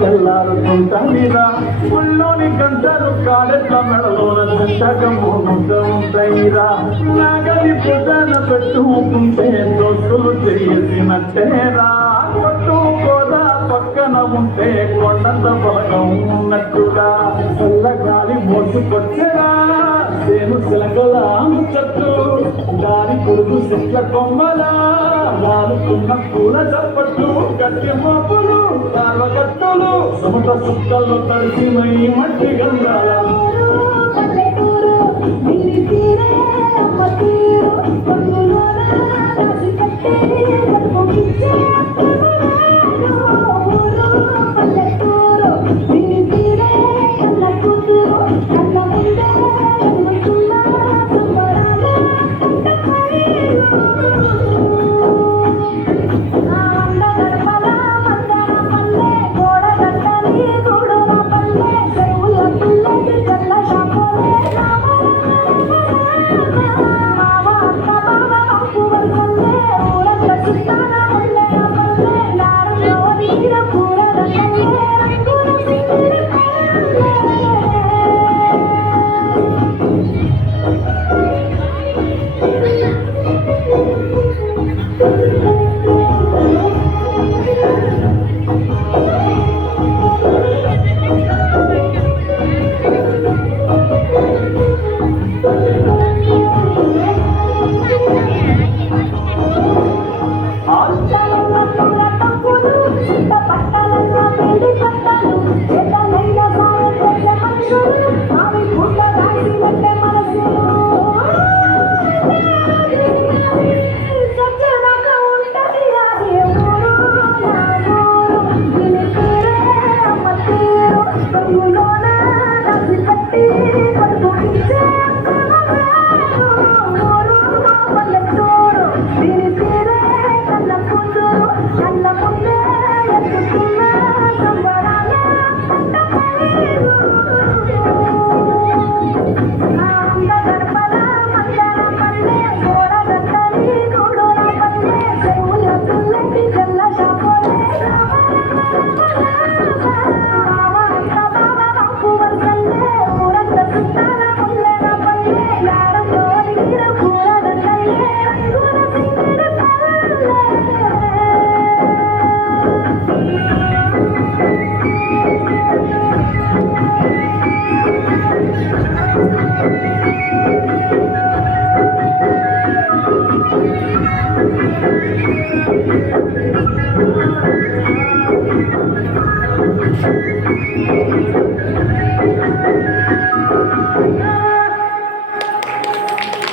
తెల్లారుతుంటా ఉల్లోని గంటలు కాడెట్ల మెడలోన జంటకము ఉంటాయిరా నాగలి పుదన పెట్టుకుంటే దోస్తులు చేసినట్టేరా పట్టుకోదా పక్కన ఉంటే కొండంత బలగం ఉన్నట్టుగా చల్లగాలి మోసుకొచ్చేరా నేను చిలకల చెట్టు దాని పురుగు చెట్ల కొమ్మలా దారుకున్న పూల చప్పట్లు గట్టి మాపులు తాళగట్టులు సమట సుక్కల్లో తడిసిన ఈ మట్టి గంధాల Thank you.